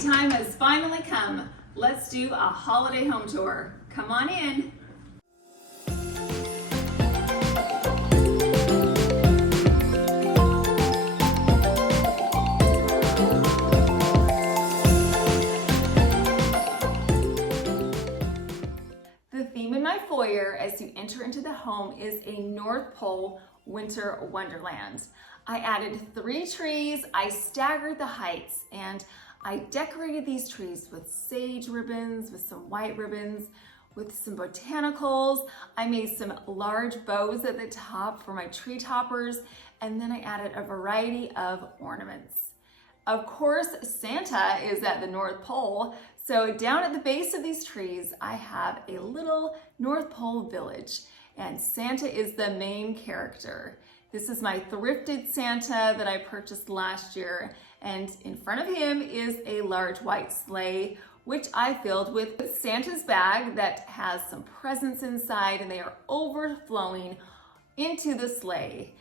time has finally come. Let's do a holiday home tour. Come on in. The theme in my foyer as you enter into the home is a North Pole winter wonderland. I added 3 trees, I staggered the heights, and I decorated these trees with sage ribbons, with some white ribbons, with some botanicals. I made some large bows at the top for my tree toppers, and then I added a variety of ornaments. Of course, Santa is at the North Pole, so down at the base of these trees, I have a little North Pole village, and Santa is the main character. This is my thrifted Santa that I purchased last year, and in front of him is a large white sleigh, which I filled with Santa's bag that has some presents inside, and they are overflowing into the sleigh.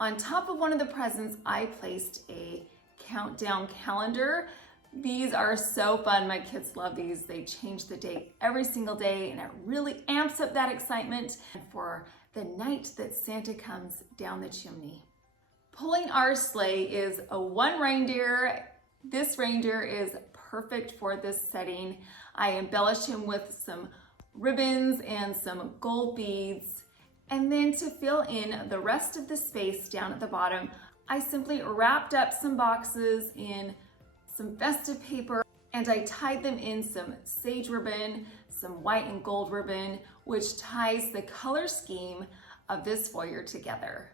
On top of one of the presents, I placed a countdown calendar. These are so fun. My kids love these. They change the date every single day, and it really amps up that excitement for the night that Santa comes down the chimney. Pulling our sleigh is a 1 reindeer. This reindeer is perfect for this setting. I embellished him with some ribbons and some gold beads. And then to fill in the rest of the space down at the bottom, I simply wrapped up some boxes in some festive paper, and I tied them in some sage ribbon, some white and gold ribbon, which ties the color scheme of this foyer together.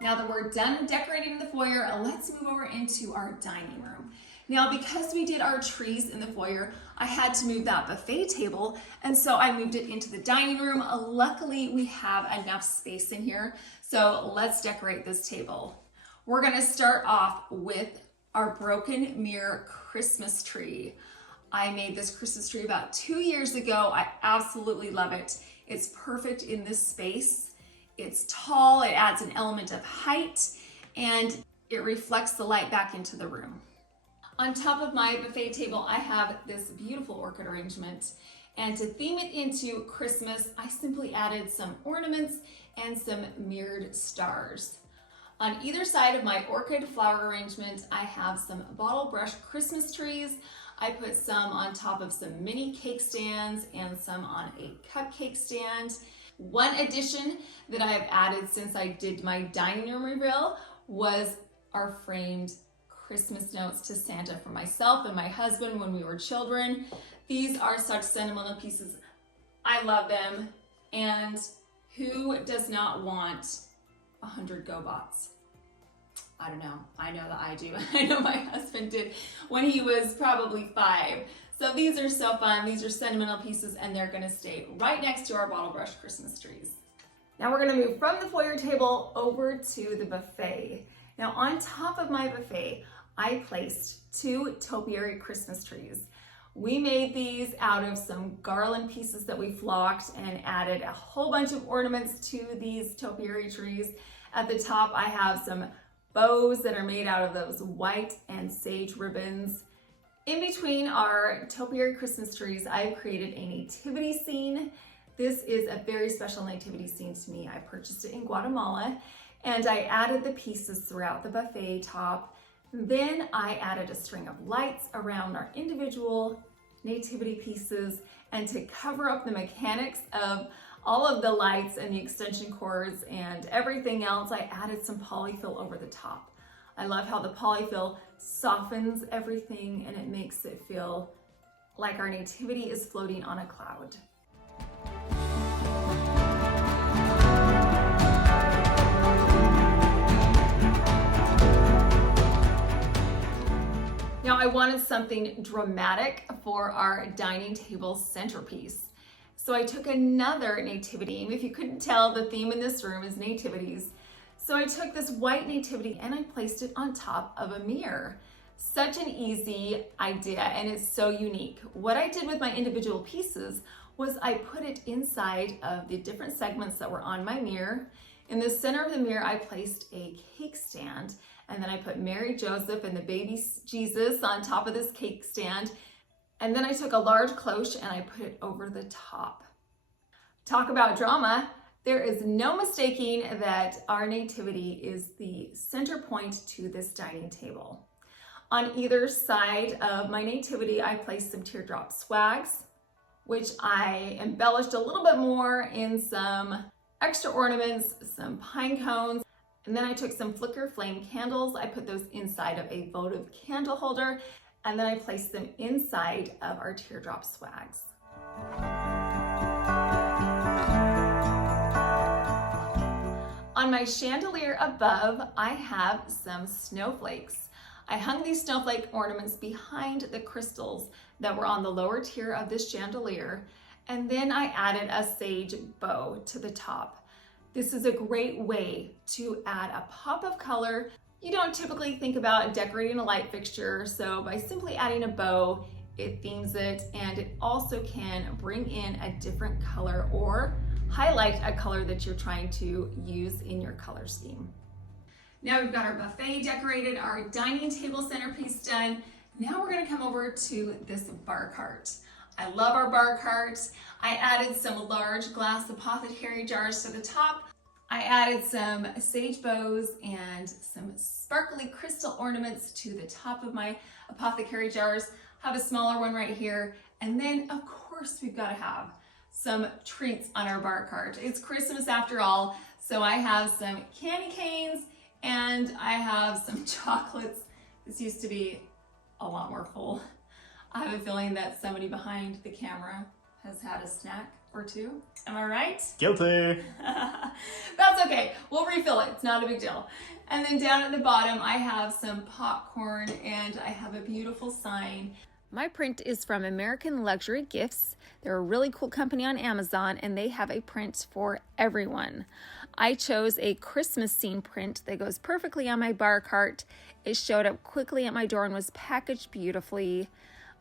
Now that we're done decorating the foyer, let's move over into our dining room. Now, because we did our trees in the foyer, I had to move that buffet table, and so I moved it into the dining room. Luckily, we have enough space in here, so let's decorate this table. We're gonna start off with our broken mirror Christmas tree. I made this Christmas tree about 2 years ago. I absolutely love it. It's perfect in this space. It's tall, it adds an element of height, and it reflects the light back into the room. On top of my buffet table, I have this beautiful orchid arrangement. And to theme it into Christmas, I simply added some ornaments and some mirrored stars. On either side of my orchid flower arrangement, I have some bottle brush Christmas trees. I put some on top of some mini cake stands and some on a cupcake stand. One addition that I have added since I did my dining room reveal was our framed Christmas notes to Santa for myself and my husband when we were children. These are such sentimental pieces. I love them. And who does not want 100 GoBots? I don't know. I know that I do. I know my husband did when he was probably 5. So these are so fun. These are sentimental pieces, and they're gonna stay right next to our bottle brush Christmas trees. Now we're gonna move from the foyer table over to the buffet. Now on top of my buffet, I placed 2 Topiary Christmas trees. We made these out of some garland pieces that we flocked and added a whole bunch of ornaments to these Topiary trees. At the top, I have some bows that are made out of those white and sage ribbons. In between our Topiary Christmas trees, I've created a nativity scene. This is a very special nativity scene to me. I purchased it in Guatemala, and I added the pieces throughout the buffet top. Then I added a string of lights around our individual nativity pieces, and to cover up the mechanics of all of the lights and the extension cords and everything else, I added some polyfill over the top. I love how the polyfill softens everything and it makes it feel like our nativity is floating on a cloud. Now I wanted something dramatic for our dining table centerpiece. So I took another nativity. If you couldn't tell, the theme in this room is nativities. So I took this white nativity and I placed it on top of a mirror. Such an easy idea, and it's so unique. What I did with my individual pieces was I put it inside of the different segments that were on my mirror. In the center of the mirror, I placed a cake stand, and then I put Mary, Joseph, and the baby Jesus on top of this cake stand. And then I took a large cloche and I put it over the top. Talk about drama. There is no mistaking that our nativity is the center point to this dining table. On either side of my nativity, I placed some teardrop swags, which I embellished a little bit more in some extra ornaments, some pine cones, and then I took some flicker flame candles. I put those inside of a votive candle holder, and then I placed them inside of our teardrop swags. On my chandelier above, I have some snowflakes. I hung these snowflake ornaments behind the crystals that were on the lower tier of this chandelier, and then I added a sage bow to the top. This is a great way to add a pop of color. You don't typically think about decorating a light fixture, so by simply adding a bow, it themes it, and it also can bring in a different color or highlight a color that you're trying to use in your color scheme. Now we've got our buffet decorated, our dining table centerpiece done. Now we're gonna come over to this bar cart. I love our bar cart. I added some large glass apothecary jars to the top. I added some sage bows and some sparkly crystal ornaments to the top of my apothecary jars. I have a smaller one right here. And then of course we've gotta have some treats on our bar cart. It's Christmas after all, so I have some candy canes and I have some chocolates. This used to be a lot more full. I have a feeling that somebody behind the camera has had a snack or two. Am I right? Guilty. That's okay. We'll refill it. It's not a big deal. And then down at the bottom, I have some popcorn and I have a beautiful sign. My print is from American Luxury Gifts. They're a really cool company on Amazon and they have a print for everyone. I chose a Christmas scene print that goes perfectly on my bar cart. It showed up quickly at my door and was packaged beautifully.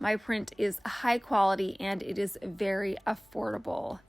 My print is high quality and it is very affordable.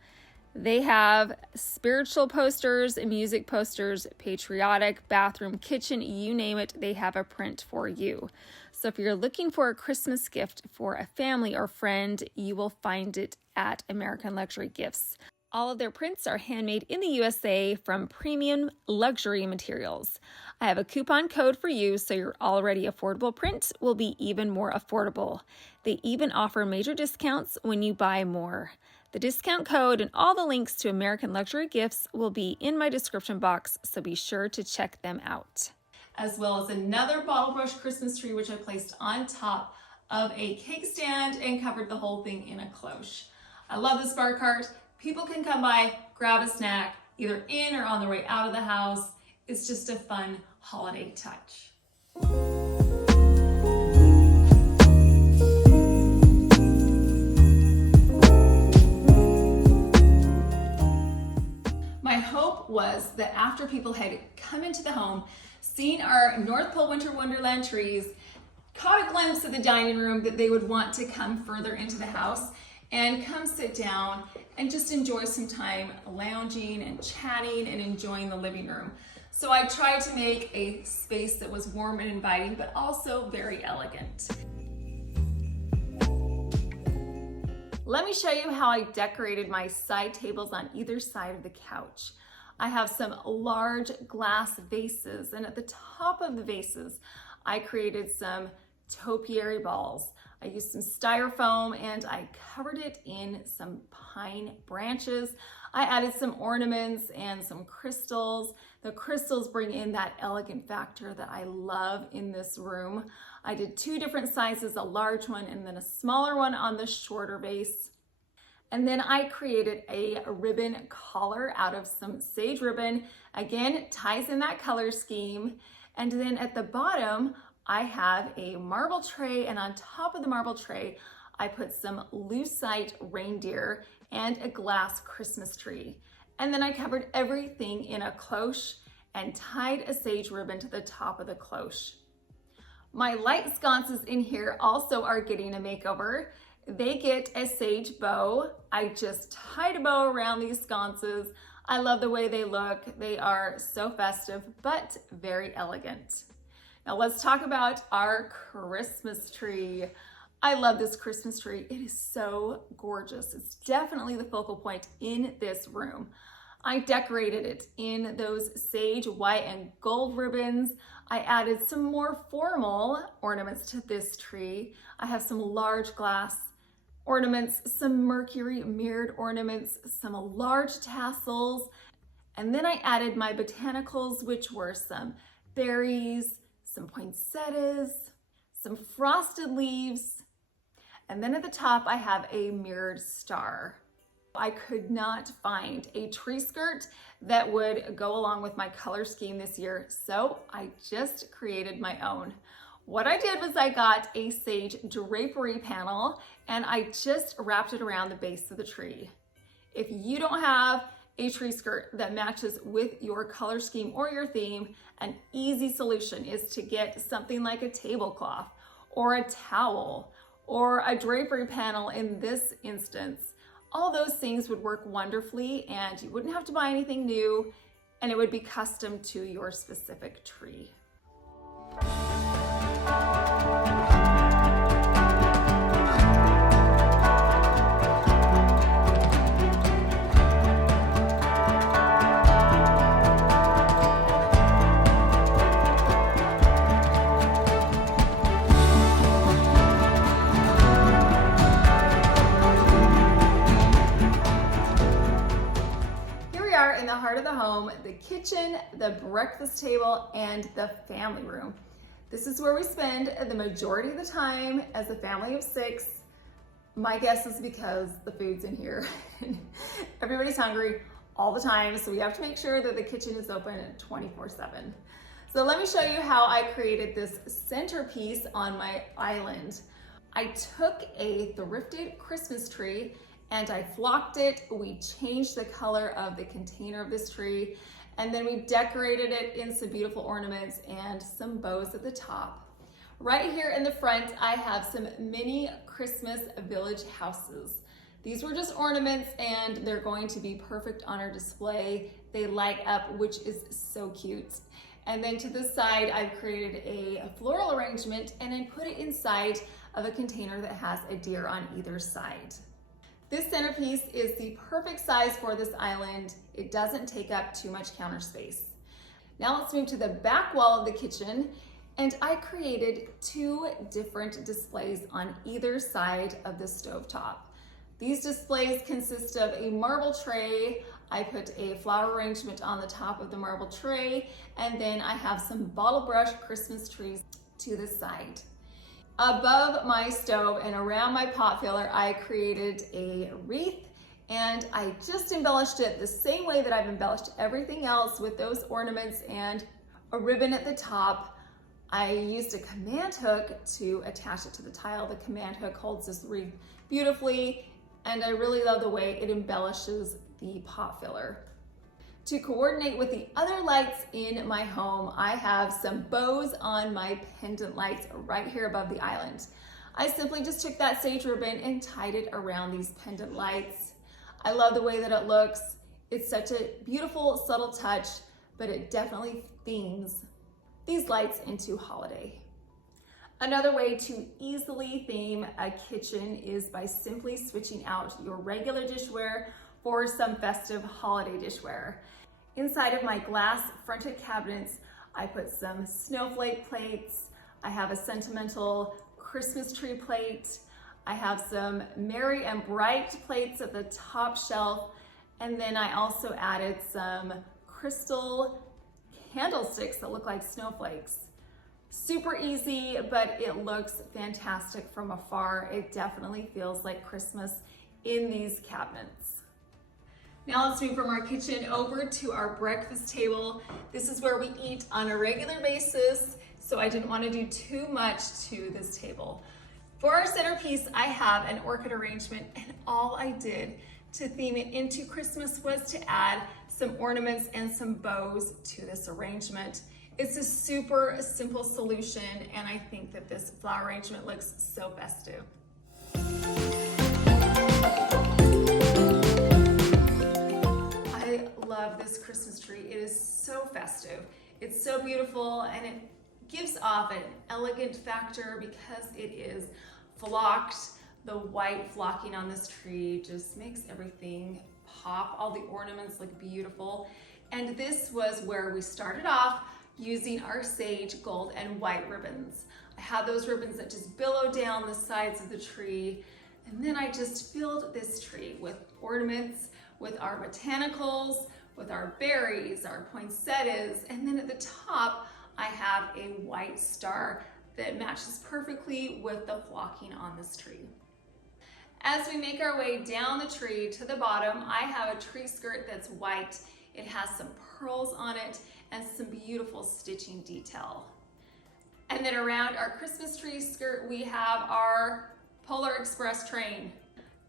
They have spiritual posters, music posters, patriotic, bathroom, kitchen, you name it, they have a print for you. So if you're looking for a Christmas gift for a family or friend, you will find it at American Luxury Gifts. All of their prints are handmade in the USA from premium luxury materials. I have a coupon code for you, so your already affordable print will be even more affordable. They even offer major discounts when you buy more. The discount code and all the links to American Luxury Gifts will be in my description box, so be sure to check them out. As well as another bottle brush Christmas tree, which I placed on top of a cake stand and covered the whole thing in a cloche. I love this bar cart. People can come by, grab a snack, either in or on their way out of the house. It's just a fun holiday touch. My hope was that after people had come into the home, seen our North Pole Winter Wonderland trees, caught a glimpse of the dining room, that they would want to come further into the house and come sit down and just enjoy some time lounging and chatting and enjoying the living room. So I tried to make a space that was warm and inviting, but also very elegant. Let me show you how I decorated my side tables on either side of the couch. I have some large glass vases, and at the top of the vases, I created some topiary balls. I used some styrofoam and I covered it in some pine branches. I added some ornaments and some crystals. The crystals bring in that elegant factor that I love in this room. I did two different sizes, a large one and then a smaller one on the shorter vase. And then I created a ribbon collar out of some sage ribbon. Again, it ties in that color scheme. And then at the bottom, I have a marble tray, and on top of the marble tray, I put some lucite reindeer and a glass Christmas tree. And then I covered everything in a cloche and tied a sage ribbon to the top of the cloche. My light sconces in here also are getting a makeover. They get a sage bow. I just tied a bow around these sconces. I love the way they look. They are so festive, but very elegant. Now let's talk about our Christmas tree. I love this Christmas tree. It is so gorgeous. It's definitely the focal point in this room. I decorated it in those sage white and gold ribbons. I added some more formal ornaments to this tree. I have some large glass ornaments, some mercury mirrored ornaments, some large tassels, and then I added my botanicals, which were some berries, some poinsettias, some frosted leaves, and then at the top I have a mirrored star. I could not find a tree skirt that would go along with my color scheme this year, so I just created my own. What I did was I got a sage drapery panel and I just wrapped it around the base of the tree. If you don't have a tree skirt that matches with your color scheme or your theme, an easy solution is to get something like a tablecloth or a towel or a drapery panel in this instance. All those things would work wonderfully and you wouldn't have to buy anything new and it would be custom to your specific tree. In the heart of the home, the kitchen, the breakfast table, and the family room. This is where we spend the majority of the time as a family of 6. My guess is because the food's in here. Everybody's hungry all the time, so we have to make sure that the kitchen is open 24/7. So let me show you how I created this centerpiece on my island. I took a thrifted Christmas tree and I flocked it. We changed the color of the container of this tree, and then we decorated it in some beautiful ornaments and some bows at the top. Right here in the front, I have some mini Christmas village houses. These were just ornaments and they're going to be perfect on our display. They light up, which is so cute. And then to the side, I've created a floral arrangement and I put it inside of a container that has a deer on either side. This centerpiece is the perfect size for this island. It doesn't take up too much counter space. Now let's move to the back wall of the kitchen, and I created 2 different displays on either side of the stovetop. These displays consist of a marble tray. I put a flower arrangement on the top of the marble tray, and then I have some bottle brush Christmas trees to the side. Above my stove and around my pot filler, I created a wreath and I just embellished it the same way that I've embellished everything else with those ornaments and a ribbon at the top. I used a command hook to attach it to the tile. The command hook holds this wreath beautifully, and I really love the way it embellishes the pot filler. To coordinate with the other lights in my home, I have some bows on my pendant lights right here above the island. I simply just took that sage ribbon and tied it around these pendant lights. I love the way that it looks. It's such a beautiful, subtle touch, but it definitely themes these lights into holiday. Another way to easily theme a kitchen is by simply switching out your regular dishware for some festive holiday dishware. Inside of my glass fronted cabinets, I put some snowflake plates. I have a sentimental Christmas tree plate. I have some merry and bright plates at the top shelf. And then I also added some crystal candlesticks that look like snowflakes. Super easy, but it looks fantastic from afar. It definitely feels like Christmas in these cabinets. Now let's move from our kitchen over to our breakfast table. This is where we eat on a regular basis, so I didn't want to do too much to this table. For our centerpiece, I have an orchid arrangement, and all I did to theme it into Christmas was to add some ornaments and some bows to this arrangement. It's a super simple solution, and I think that this flower arrangement looks so festive. I love festive. It's so beautiful, and it gives off an elegant factor because it is flocked. The white flocking on this tree just makes everything pop. All the ornaments look beautiful. And this was where we started off using our sage, gold, and white ribbons. I had those ribbons that just billow down the sides of the tree. And then I just filled this tree with ornaments, with our botanicals, with our berries, our poinsettias, and then at the top, I have a white star that matches perfectly with the flocking on this tree. As we make our way down the tree to the bottom, I have a tree skirt that's white. It has some pearls on it and some beautiful stitching detail. And then around our Christmas tree skirt, we have our Polar Express train.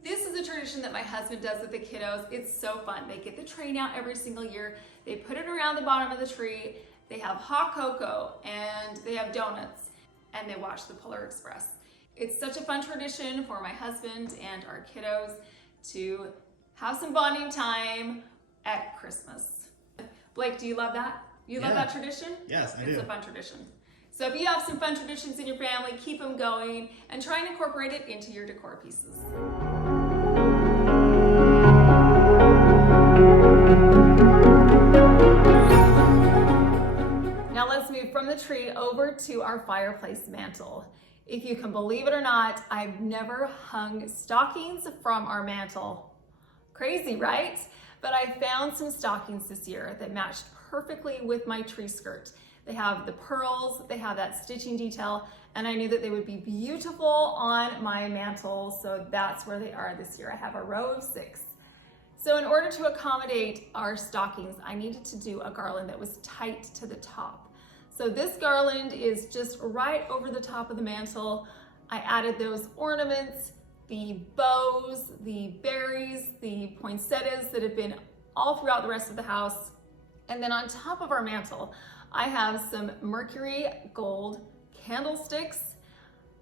This is a tradition that my husband does with the kiddos. It's so fun. They get the train out every single year. They put it around the bottom of the tree. They have hot cocoa and they have donuts and they watch the Polar Express. It's such a fun tradition for my husband and our kiddos to have some bonding time at Christmas. Blake, do you love that? You love that tradition? Yes, I do. It's a fun tradition. So if you have some fun traditions in your family, keep them going and try and incorporate it into your decor pieces. Now let's move from the tree over to our fireplace mantle. If you can believe it or not, I've never hung stockings from our mantle. Crazy, right? But I found some stockings this year that matched perfectly with my tree skirt. They have the pearls, they have that stitching detail, and I knew that they would be beautiful on my mantle, so that's where they are this year. I have a row of 6. So in order to accommodate our stockings, I needed to do a garland that was tight to the top. So this garland is just right over the top of the mantle. I added those ornaments, the bows, the berries, the poinsettias that have been all throughout the rest of the house. And then on top of our mantle, I have some mercury gold candlesticks.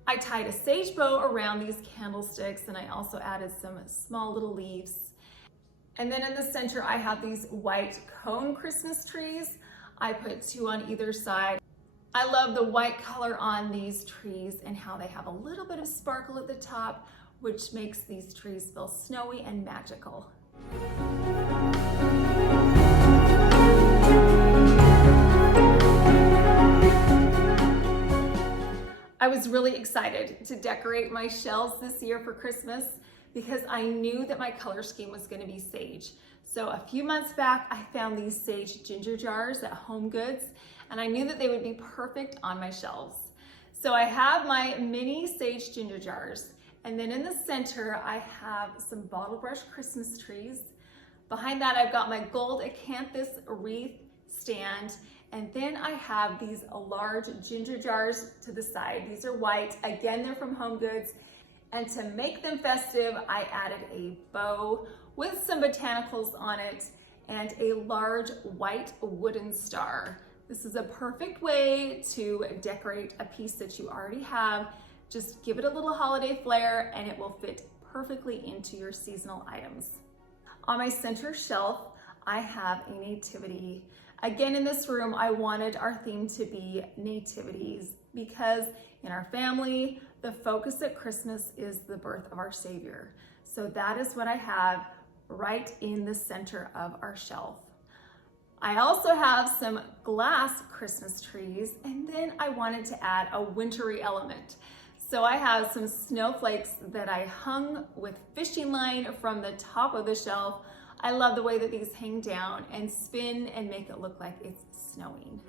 I tied a sage bow around these candlesticks, and I also added some small little leaves. And then in the center, I have these white cone Christmas trees. I put 2 on either side. I love the white color on these trees and how they have a little bit of sparkle at the top, which makes these trees feel snowy and magical. I was really excited to decorate my shelves this year for Christmas because I knew that my color scheme was going to be sage. So a few months back, I found these sage ginger jars at Home Goods, and I knew that they would be perfect on my shelves. So I have my mini sage ginger jars, and then in the center, I have some bottle brush Christmas trees. Behind that, I've got my gold acanthus wreath stand, and then I have these large ginger jars to the side. These are white. Again, they're from Home Goods. And to make them festive, I added a bow with some botanicals on it and a large white wooden star. This is a perfect way to decorate a piece that you already have. Just give it a little holiday flair and it will fit perfectly into your seasonal items. On my center shelf, I have a nativity. Again, in this room, I wanted our theme to be nativities because in our family, the focus at Christmas is the birth of our Savior. So that is what I have right in the center of our shelf. I also have some glass Christmas trees, and then I wanted to add a wintry element. So I have some snowflakes that I hung with fishing line from the top of the shelf. I love the way that these hang down and spin and make it look like it's snowing.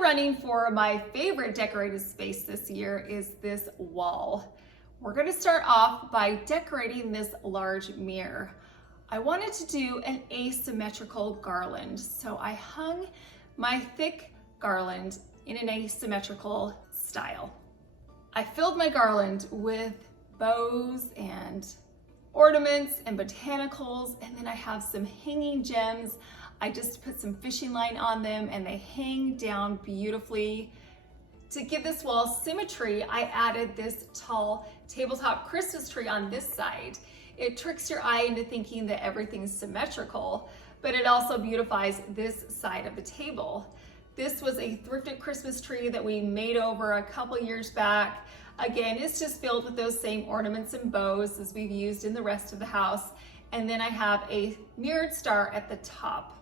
Running for my favorite decorated space this year is this wall. We're going to start off by decorating this large mirror. I wanted to do an asymmetrical garland, so I hung my thick garland in an asymmetrical style. I filled my garland with bows and ornaments and botanicals, and then I have some hanging gems. I just put some fishing line on them and they hang down beautifully. To give this wall symmetry, I added this tall tabletop Christmas tree on this side. It tricks your eye into thinking that everything's symmetrical, but it also beautifies this side of the table. This was a thrifted Christmas tree that we made over a couple years back. Again, it's just filled with those same ornaments and bows as we've used in the rest of the house. And then I have a mirrored star at the top.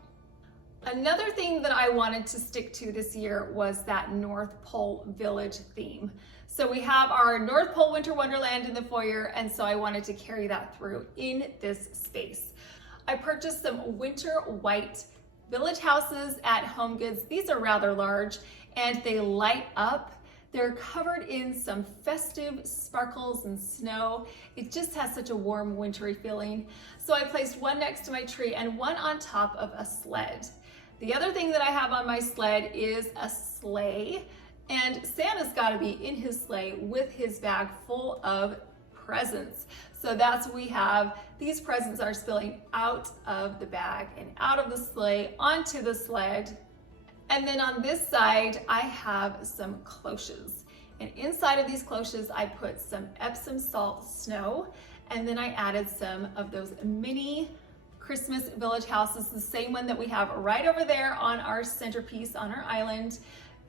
Another thing that I wanted to stick to this year was that North Pole Village theme. So we have our North Pole Winter Wonderland in the foyer, and so I wanted to carry that through in this space. I purchased some winter white village houses at Home Goods. These are rather large and they light up. They're covered in some festive sparkles and snow. It just has such a warm, wintry feeling. So I placed one next to my tree and one on top of a sled. The other thing that I have on my sled is a sleigh, and Santa's got to be in his sleigh with his bag full of presents. So that's what we have. These presents are spilling out of the bag and out of the sleigh onto the sled. And then on this side, I have some cloches. And inside of these cloches, I put some Epsom salt snow, and then I added some of those mini Christmas village houses, the same one that we have right over there on our centerpiece on our island.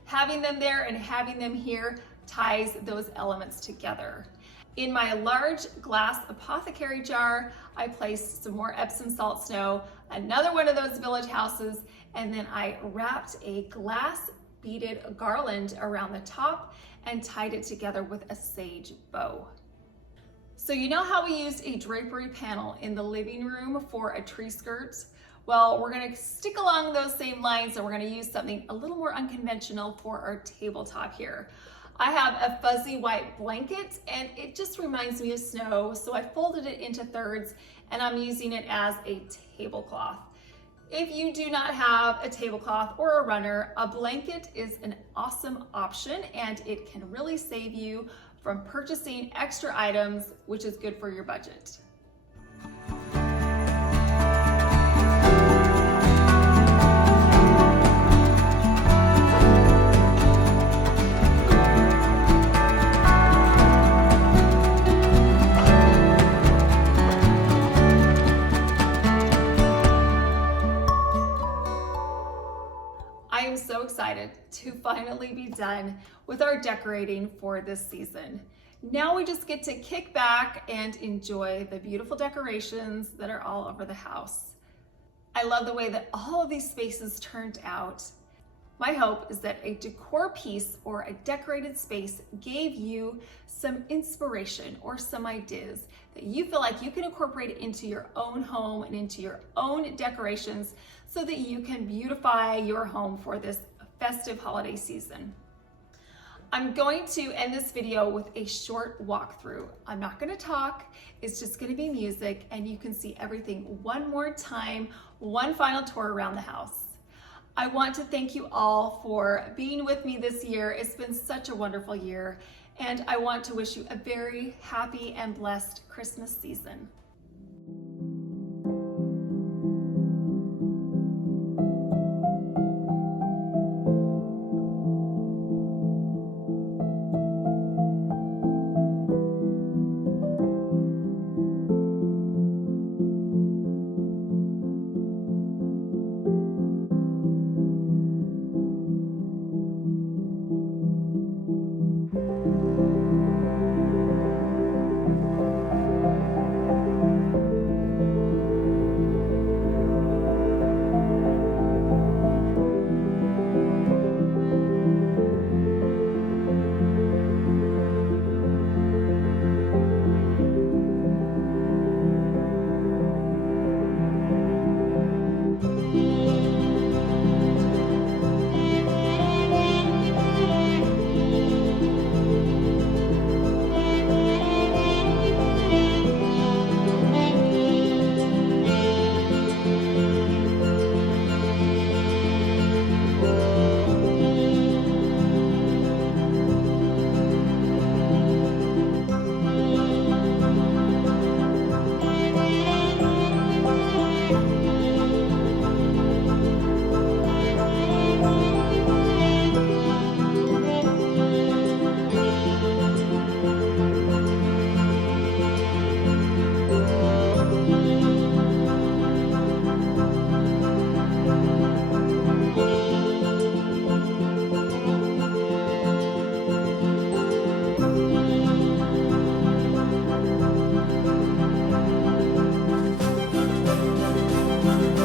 Having them there and having them here ties those elements together. In my large glass apothecary jar, I placed some more Epsom salt snow, another one of those village houses, and then I wrapped a glass beaded garland around the top and tied it together with a sage bow. So you know how we used a drapery panel in the living room for a tree skirt? Well, we're gonna stick along those same lines and we're gonna use something a little more unconventional for our tabletop here. I have a fuzzy white blanket and it just reminds me of snow, so I folded it into thirds and I'm using it as a tablecloth. If you do not have a tablecloth or a runner, a blanket is an awesome option and it can really save you from purchasing extra items, which is good for your budget. I am so excited to finally be done with our decorating for this season. Now we just get to kick back and enjoy the beautiful decorations that are all over the house. I love the way that all of these spaces turned out. My hope is that a decor piece or a decorated space gave you some inspiration or some ideas that you feel like you can incorporate into your own home and into your own decorations so that you can beautify your home for this festive holiday season. I'm going to end this video with a short walkthrough. I'm not going to talk, it's just going to be music, and you can see everything one more time, one final tour around the house. I want to thank you all for being with me this year. It's been such a wonderful year, and I want to wish you a very happy and blessed Christmas season. Bye.